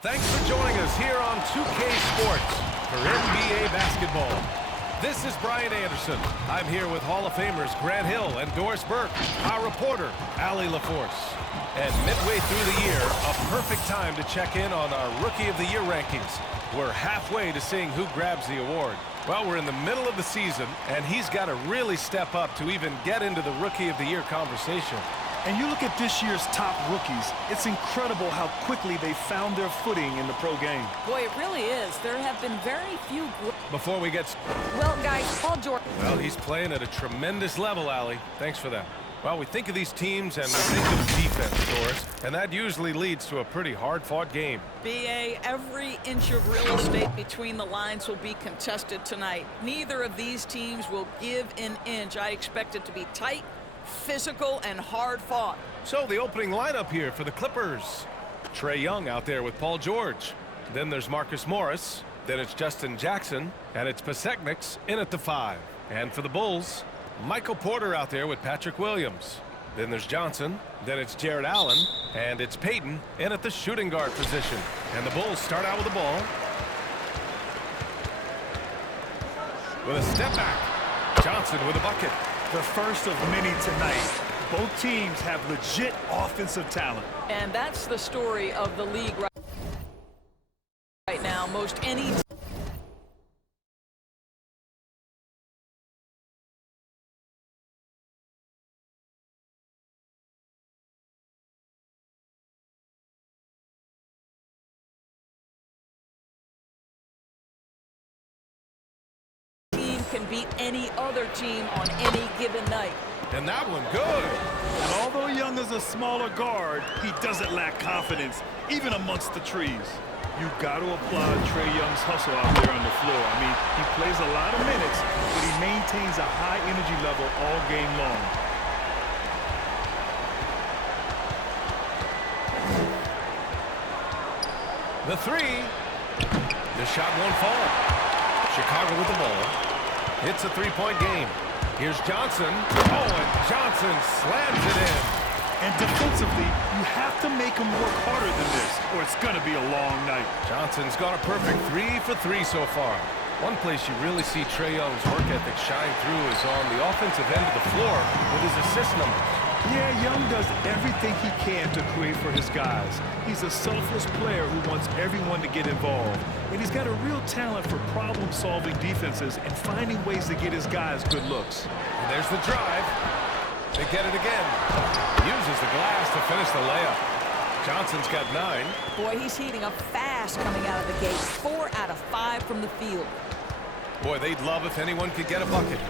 Thanks for joining us here on 2K Sports for NBA basketball. This is Brian Anderson. I'm here with Hall of Famers Grant Hill and Doris Burke, our reporter, Allie LaForce. And midway through the year, a perfect time to check in on our Rookie of the Year rankings. We're halfway to seeing who grabs the award. Well, we're in the middle of the season, and he's got to really step up to even get into the Rookie of the Year conversation. And you look at this year's top rookies, it's incredible how quickly they found their footing in the pro game. Boy, it really is. There have been very few... Before we get... Well, guys, Paul George... Well, he's playing at a tremendous level, Allie. Thanks for that. Well, we think of these teams and we think of defense, Doris, and that usually leads to a pretty hard-fought game. B.A., every inch of real estate between the lines will be contested tonight. Neither of these teams will give an inch. I expect it to be tight, physical, and hard-fought. So the opening lineup here for the Clippers. Trae Young out there with Paul George. Then there's Marcus Morris. Then it's Justin Jackson. And it's Pasechniks in at the 5. And for the Bulls, Michael Porter out there with Patrick Williams. Then there's Johnson. Then it's Jared Allen. And it's Payton in at the shooting guard position. And the Bulls start out with the ball. With a step back. Johnson with a bucket. The first of many tonight. Both teams have legit offensive talent. And that's the story of the league right now. Most any team can beat any other team on any given night. And that one good. And although Young is a smaller guard, he doesn't lack confidence, even amongst the trees. You've got to applaud Trae Young's hustle out there on the floor. I mean, he plays a lot of minutes, but he maintains a high energy level all game long. The 3. The shot won't fall. Chicago with the ball. It's a three-point game. Here's Johnson. Oh, and Johnson slams it in. And defensively, you have to make him work harder than this, or it's going to be a long night. Johnson's got a perfect 3 for 3 so far. One place you really see Trae Young's work ethic shine through is on the offensive end of the floor with his assist numbers. Yeah, Young does everything he can to create for his guys. He's a selfless player who wants everyone to get involved. And he's got a real talent for problem-solving defenses and finding ways to get his guys good looks. And there's the drive. They get it again. Uses the glass to finish the layup. Johnson's got 9. Boy, he's heating up fast coming out of the gate. 4 out of 5 from the field. Boy, they'd love if anyone could get a bucket.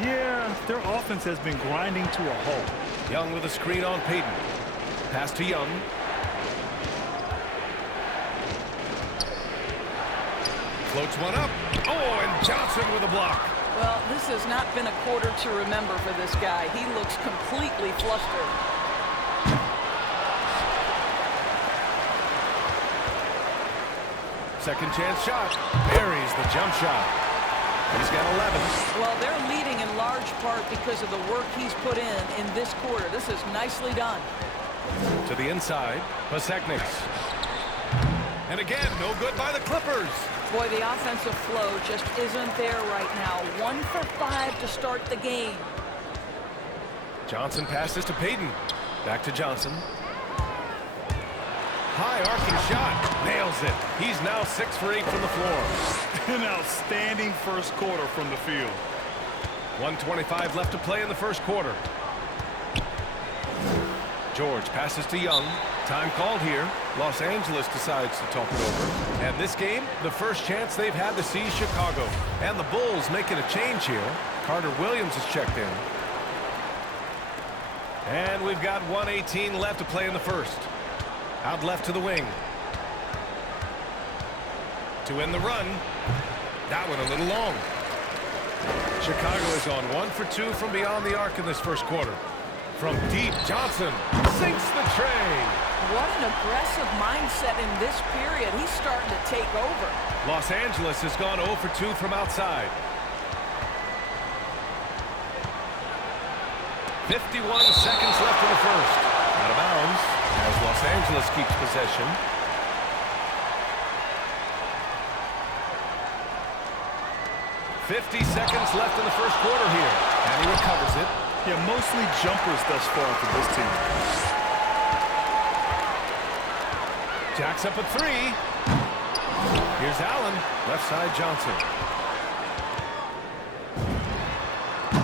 Yeah, their offense has been grinding to a halt. Young with a screen on Payton. Pass to Young. Floats one up. Oh, and Johnson with a block. Well, this has not been a quarter to remember for this guy. He looks completely flustered. Second chance shot. Buries the jump shot. He's got 11. Well, they're leading in large part because of the work he's put in this quarter. This is nicely done. To the inside, Pasechniks. And again, no good by the Clippers. Boy, the offensive flow just isn't there right now. 1 for 5 to start the game. Johnson passes to Payton. Back to Johnson. High arcing shot. Nails it. He's now 6 for 8 from the floor. An outstanding first quarter from the field. 1:25 left to play in the first quarter. George passes to Young. Time called here. Los Angeles decides to talk it over. And this game, the first chance they've had to see Chicago. And the Bulls making a change here. Carter Williams is checked in. And we've got 1:18 left to play in the first. Out left to the wing. To end the run. That one a little long. Chicago is on 1 for 2 from beyond the arc in this first quarter. From deep, Johnson sinks the tray. What an aggressive mindset in this period. He's starting to take over. Los Angeles has gone 0 for 2 from outside. 51 seconds left in the first. Out of bounds as Los Angeles keeps possession. 50 seconds left in the first quarter here. And he recovers it. Yeah, mostly jumpers thus far for this team. Jacks up a three. Here's Allen. Left side Johnson.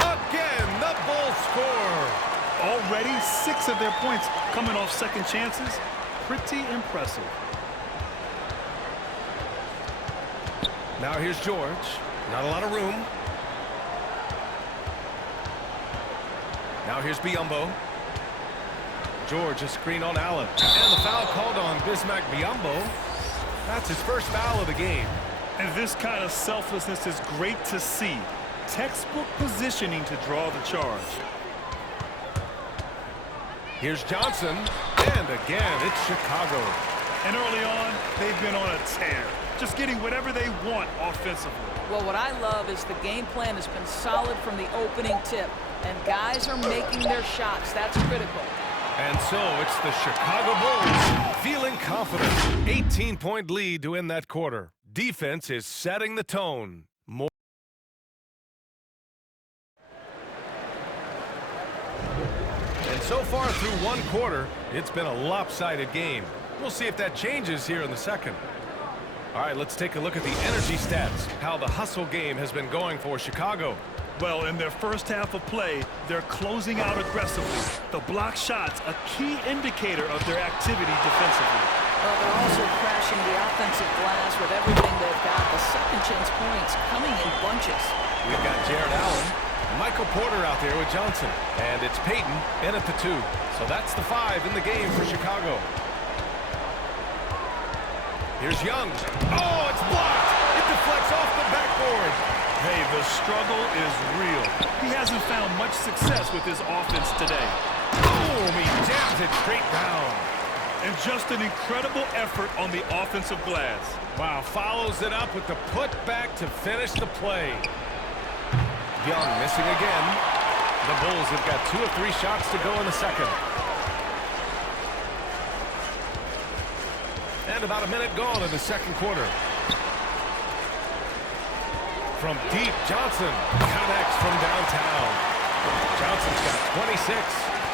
Again, the Bulls score. Already 6 of their points coming off second chances. Pretty impressive. Now here's George. Not a lot of room. Now here's Biyombo. George, a screen on Allen. And the foul called on Bismack Biyombo. That's his first foul of the game. And this kind of selflessness is great to see. Textbook positioning to draw the charge. Here's Johnson. And again, it's Chicago. And early on, they've been on a tear. Just getting whatever they want offensively. Well, what I love is the game plan has been solid from the opening tip. And guys are making their shots. That's critical. And so it's the Chicago Bulls feeling confident. 18-point lead to end that quarter. Defense is setting the tone. And so far through one quarter, it's been a lopsided game. We'll see if that changes here in the second. All right, let's take a look at the energy stats, how the hustle game has been going for Chicago. Well, in their first half of play, they're closing out aggressively. The block shots, a key indicator of their activity defensively. Well, they're also crashing the offensive glass with everything they've got. The second chance points coming in bunches. We've got Jared Allen, Michael Porter out there with Johnson, and it's Payton in at the 2. So that's the 5 in the game for Chicago. Here's Young. Oh, it's blocked. It deflects off the backboard. Hey, the struggle is real. He hasn't found much success with his offense today. Boom, he jams it straight down. And just an incredible effort on the offensive glass. Wow, follows it up with the putback to finish the play. Young missing again. The Bulls have got 2 of 3 shots to go in the second. And about a minute gone in the second quarter. From deep, Johnson connects from downtown. Johnson's got 26,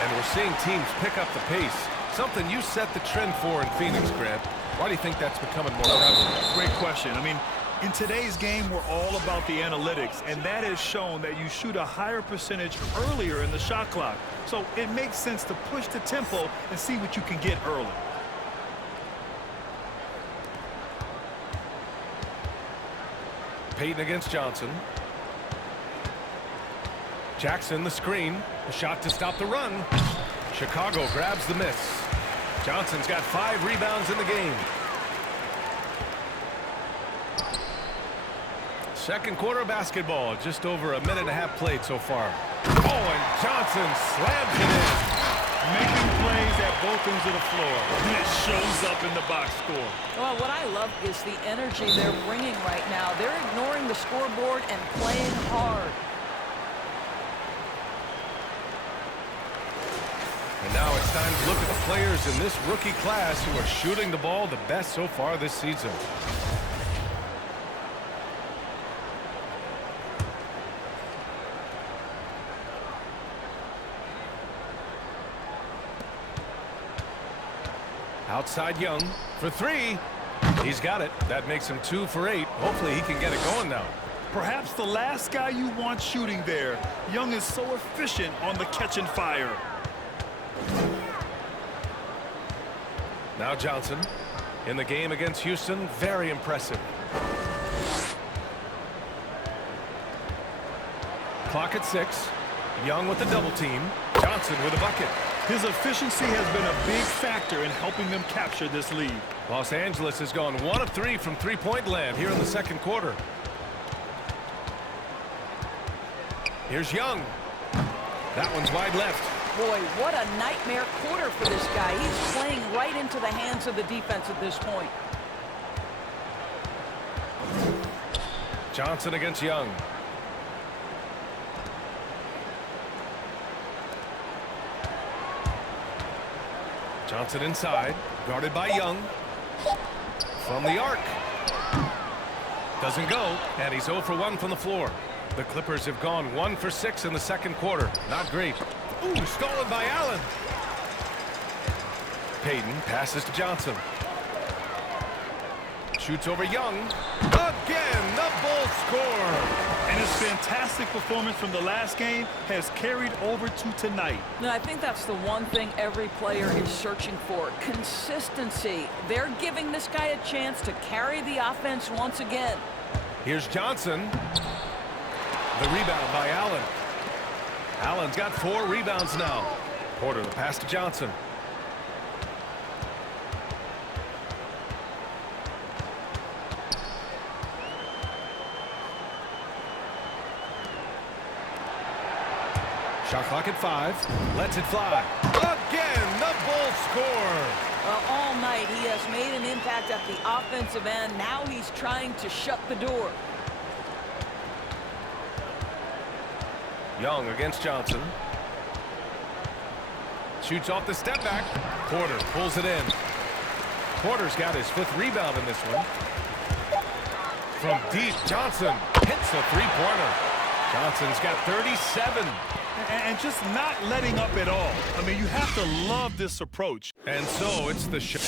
and we're seeing teams pick up the pace. Something you set the trend for in Phoenix, Grant. Why do you think that's becoming more prevalent? Great question. I mean, in today's game, we're all about the analytics, and that has shown that you shoot a higher percentage earlier in the shot clock. So it makes sense to push the tempo and see what you can get early. Payton against Johnson. Jackson the screen. A shot to stop the run. Chicago grabs the miss. Johnson's got 5 rebounds in the game. Second quarter of basketball. Just over a minute and a half played so far. Oh, and Johnson slams it in. Making plays at both ends of the floor. And it shows up in the box score. Well, what I love is the energy they're bringing right now. They're ignoring the scoreboard and playing hard. And now it's time to look at the players in this rookie class who are shooting the ball the best so far this season. Outside Young for 3. He's got it. That makes him 2 for 8. Hopefully he can get it going now. Perhaps the last guy you want shooting there. Young is so efficient on the catch and fire. Now Johnson in the game against Houston. Very impressive. Clock at 6. Young with the double team. Johnson with a bucket. His efficiency has been a big factor in helping them capture this lead. Los Angeles has gone 1 of 3 from three-point land here in the second quarter. Here's Young. That one's wide left. Boy, what a nightmare quarter for this guy. He's playing right into the hands of the defense at this point. Johnson against Young. Johnson inside, guarded by Young. From the arc. Doesn't go, and he's 0 for 1 from the floor. The Clippers have gone 1 for 6 in the second quarter. Not great. Ooh, stolen by Allen. Payton passes to Johnson. Shoots over Young. Again, the Bulls score. And his fantastic performance from the last game has carried over to tonight. Now, I think that's the one thing every player is searching for. Consistency. They're giving this guy a chance to carry the offense once again. Here's Johnson. The rebound by Allen. Allen's got 4 rebounds now. Porter the pass to Johnson. Shot clock at 5. Lets it fly. Again, the Bulls score. Well, all night he has made an impact at the offensive end. Now he's trying to shut the door. Young against Johnson. Shoots off the step back. Porter pulls it in. Porter's got his 5th rebound in this one. From deep, Johnson hits a 3-pointer. Johnson's got 37. And just not letting up at all. I mean, you have to love this approach. And so it's the shot.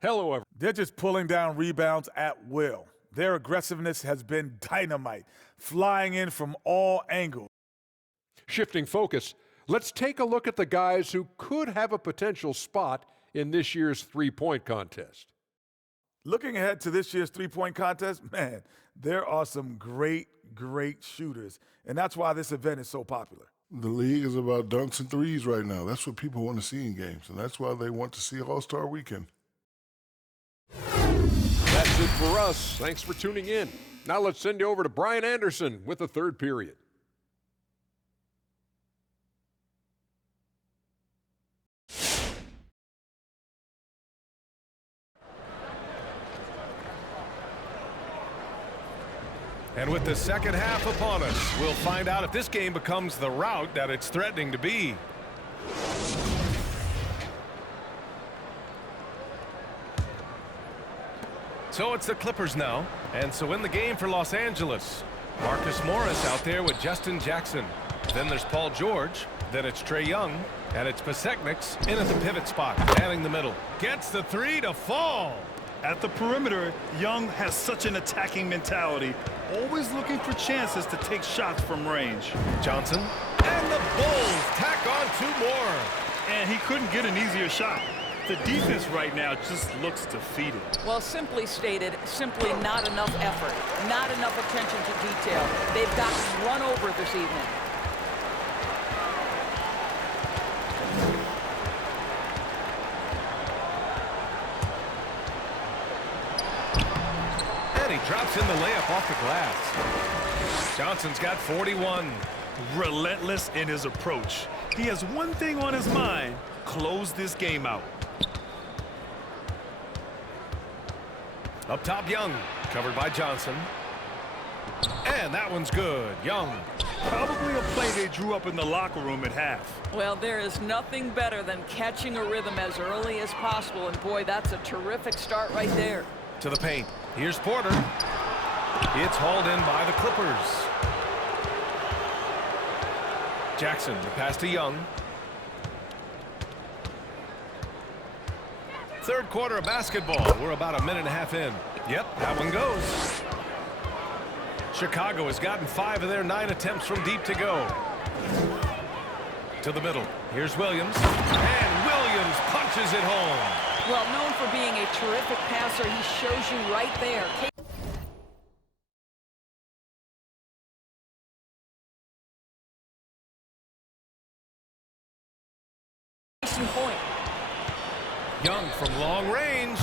Hello, everyone. They're just pulling down rebounds at will. Their aggressiveness has been dynamite, flying in from all angles. Shifting focus, let's take a look at the guys who could have a potential spot in this year's three-point contest. Looking ahead to this year's three-point contest, man, there are some great shooters, and that's why this event is so popular. The league is about dunks and threes right now. That's what people want to see in games, and that's why they want to see All-Star Weekend. That's it for us. Thanks for tuning in. Now let's send you over to Brian Anderson with the third period. And with the second half upon us, we'll find out if this game becomes the rout that it's threatening to be. So it's the Clippers now. And so in the game for Los Angeles, Marcus Morris out there with Justin Jackson. Then there's Paul George. Then it's Trae Young. And it's Pasechniks in at the pivot spot, manning the middle. Gets the 3 to fall. At the perimeter, Young has such an attacking mentality, always looking for chances to take shots from range. Johnson. And the Bulls tack on 2 more. And he couldn't get an easier shot. The defense right now just looks defeated. Well, simply stated, simply not enough effort, not enough attention to detail. They've gotten run over this evening. And he drops in the layup off the glass. Johnson's got 41. Relentless in his approach. He has one thing on his mind: close this game out. Up top, Young. Covered by Johnson. And that one's good. Young. Probably a play they drew up in the locker room at half. Well, there is nothing better than catching a rhythm as early as possible. And, boy, that's a terrific start right there. To the paint. Here's Porter. It's hauled in by the Clippers. Jackson, the pass to Young. Third quarter of basketball. We're about a minute and a half in. Yep, that one goes. Chicago has gotten 5 of their 9 attempts from deep to go. To the middle. Here's Williams. And Williams punches it home. Well, known for being a terrific passer, he shows you right there. Case in point. Young from long range.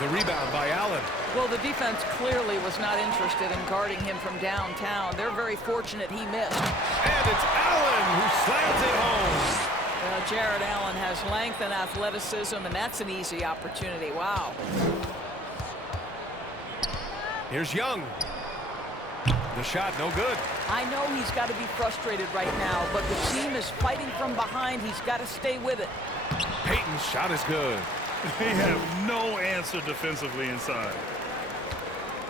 The rebound by Allen. Well, the defense clearly was not interested in guarding him from downtown. They're very fortunate he missed. And it's Allen who slams it home. Jared Allen has length and athleticism, and that's an easy opportunity. Wow. Here's Young. The shot no good. I know he's got to be frustrated right now, but the team is fighting from behind. He's got to stay with it. Payton's shot is good. They have no answer defensively inside.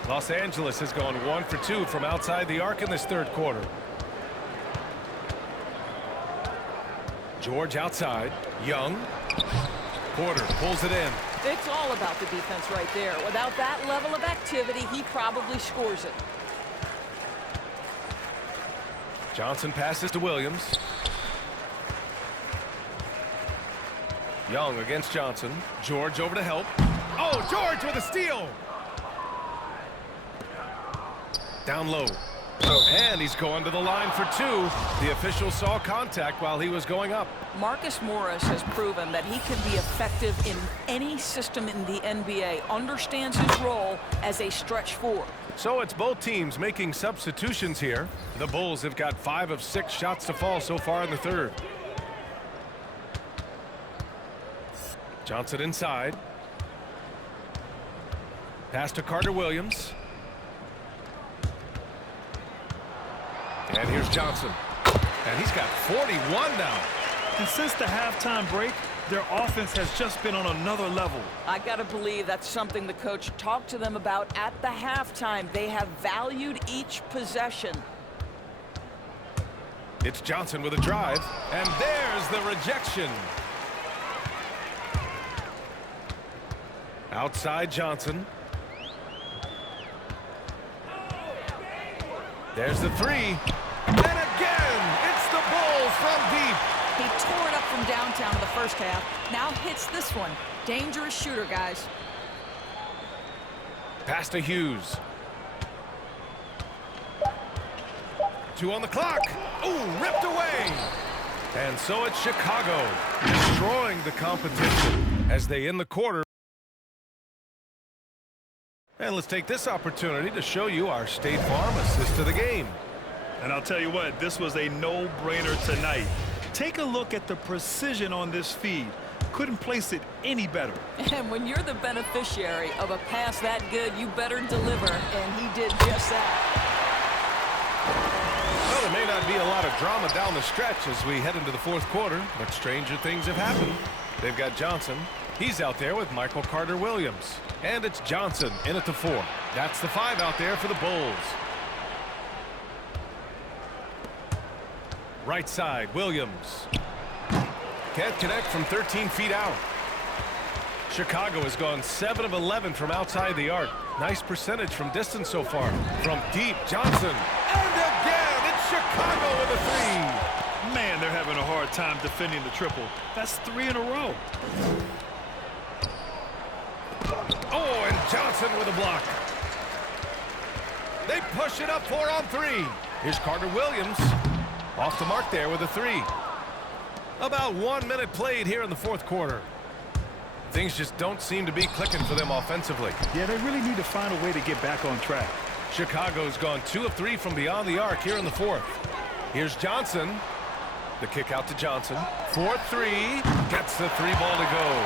Los Angeles has gone 1 for 2 from outside the arc in this third quarter. George outside. Young. Porter pulls it in. It's all about the defense right there. Without that level of activity, he probably scores it. Johnson passes to Williams. Young against Johnson. George over to help. Oh, George with a steal. Down low. And he's going to the line for 2. The official saw contact while he was going up. Marcus Morris has proven that he can be effective in any system in the NBA, understands his role as a stretch 4. So it's both teams making substitutions here. The Bulls have got 5 of 6 shots to fall so far in the third. Johnson inside. Pass to Carter Williams. And here's Johnson. And he's got 41 now. And since the halftime break, their offense has just been on another level. I got to believe that's something the coach talked to them about at the halftime. They have valued each possession. It's Johnson with a drive. And there's the rejection. Outside Johnson. There's the 3. And again, it's the Bulls from deep. He tore it up from downtown in the first half. Now hits this one. Dangerous shooter, guys. Pass to Hughes. 2 on the clock. Ooh, ripped away. And so it's Chicago destroying the competition as they end the quarter. And let's take this opportunity to show you our State Farm assist to the game. And I'll tell you what, this was a no-brainer tonight. Take a look at the precision on this feed. Couldn't place it any better. And when you're the beneficiary of a pass that good, you better deliver, and he did just that. Well, there may not be a lot of drama down the stretch as we head into the fourth quarter, but stranger things have happened. They've got Johnson. He's out there with Michael Carter-Williams. And it's Johnson in at the 4. That's the 5 out there for the Bulls. Right side, Williams. Can't connect from 13 feet out. Chicago has gone 7 of 11 from outside the arc. Nice percentage from distance so far. From deep, Johnson. And again, it's Chicago with a 3. Man, they're having a hard time defending the triple. That's 3 in a row. Oh, and Johnson with a block. They push it up 4 on 3. Here's Carter Williams. Off the mark there with a 3. About 1 minute played here in the fourth quarter. Things just don't seem to be clicking for them offensively. Yeah, they really need to find a way to get back on track. Chicago's gone 2 of 3 from beyond the arc here in the fourth. Here's Johnson. The kick out to Johnson. 4-3. Gets the 3 ball to go.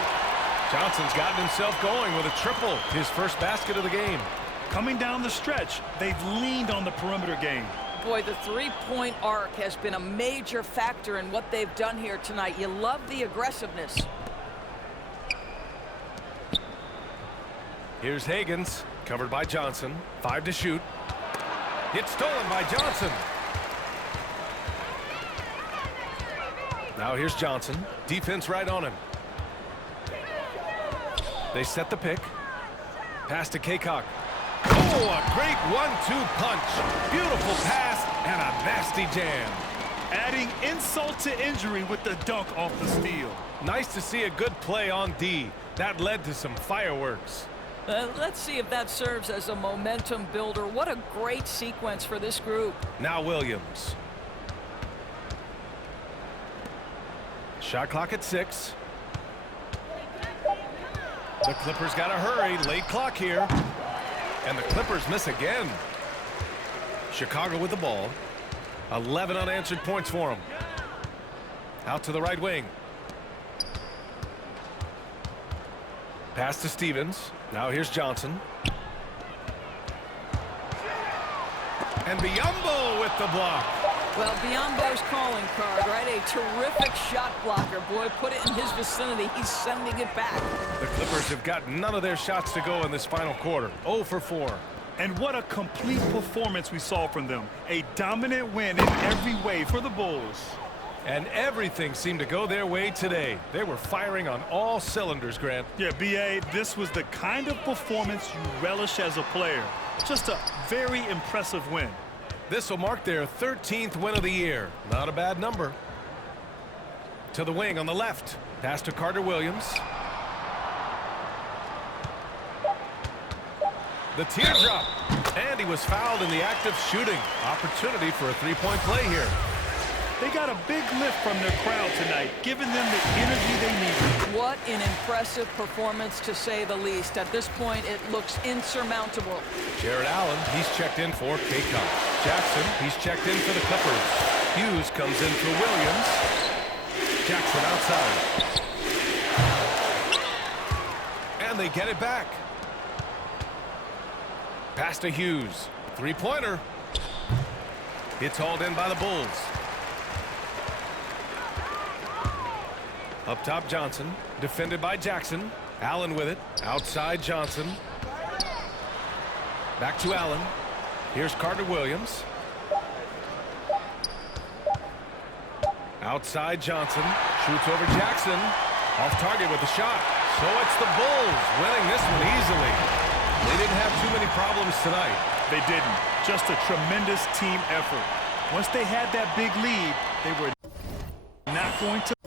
Johnson's gotten himself going with a triple. His first basket of the game. Coming down the stretch, they've leaned on the perimeter game. Boy, the 3-point arc has been a major factor in what they've done here tonight. You love the aggressiveness. Here's Higgins, covered by Johnson. 5 to shoot. It's stolen by Johnson. Now here's Johnson. Defense right on him. They set the pick. Pass to Kaycock. Oh, a great 1-2 punch. Beautiful pass and a nasty jam. Adding insult to injury with the dunk off the steal. Nice to see a good play on D. That led to some fireworks. Let's see if that serves as a momentum builder. What a great sequence for this group. Now Williams. Shot clock at 6. The Clippers got to hurry. Late clock here. And the Clippers miss again. Chicago with the ball. 11 unanswered points for them. Out to the right wing. Pass to Stevens. Now here's Johnson. And Biyombo with the block. Well, Biombo's calling card, right? A terrific shot blocker. Boy, put it in his vicinity. He's sending it back. The Clippers have got none of their shots to go in this final quarter. 0 for 4. And what a complete performance we saw from them. A dominant win in every way for the Bulls. And everything seemed to go their way today. They were firing on all cylinders, Grant. Yeah, B.A., this was the kind of performance you relish as a player. Just a very impressive win. This will mark their 13th win of the year. Not a bad number. To the wing on the left. Pass to Carter Williams. The teardrop. And he was fouled in the act of shooting. Opportunity for a three-point play here. They got a big lift from their crowd tonight, giving them the energy they needed. What an impressive performance, to say the least. At this point, it looks insurmountable. Jared Allen, he's checked in for K-Cup. Jackson, he's checked in for the Clippers. Hughes comes in for Williams. Jackson outside. And they get it back. Pass to Hughes. Three-pointer. It's hauled in by the Bulls. Up top, Johnson. Defended by Jackson. Allen with it. Outside, Johnson. Back to Allen. Here's Carter Williams. Outside, Johnson. Shoots over Jackson. Off target with the shot. So it's the Bulls winning this one easily. They didn't have too many problems tonight. They didn't. Just a tremendous team effort. Once they had that big lead, they were not going to